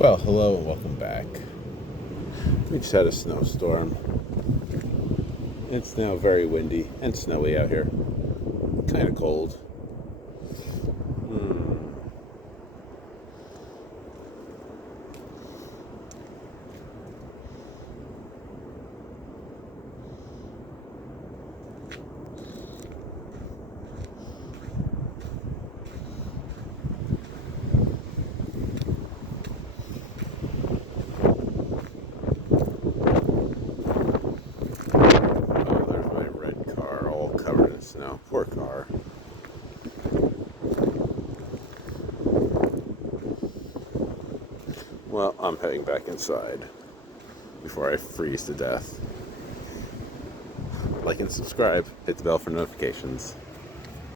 Well, hello and welcome back. We just had a snowstorm. It's now very windy and snowy out here. Kind of cold. Oh, there's my red car all covered in snow. Poor car. Well, I'm heading back inside before I freeze to death. Like and subscribe. Hit the bell for notifications.